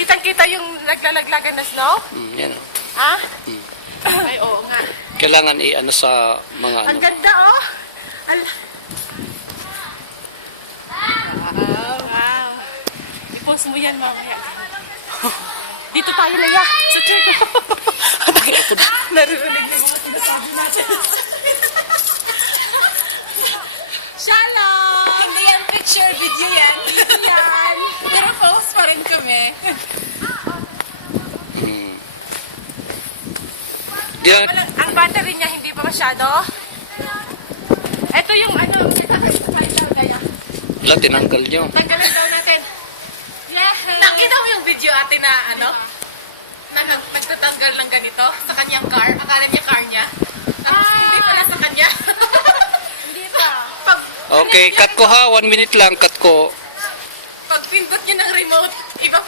Kitang-kita yung naglalaglagan na snow? Yan. Ha? Ay, oo nga. Kailangan i-ano sa mga ano. Ang ganda, oh! Wow! I-post mo yan mamaya. Dito tayo, Leia! Sa church! Naririnig na yung sinasabi natin. Shalom! Hindi yan picture, video yan. Dito yan! Pero post pa rin kami. Di lang, Ang battery niya hindi pa masyado. Ito yung ano, kaya. wala, tinanggal nyo. Tanggalin daw natin. Yeah! Nakita mo yung video ate na ano? Na nagtatanggal ng ganito sa kanyang car. Akala niya car niya. Tapos hindi pala sa kanya. Hindi pa. Okay, cut ko ha. 1 minute lang, cut ko. Pag pindot niya ng remote, iba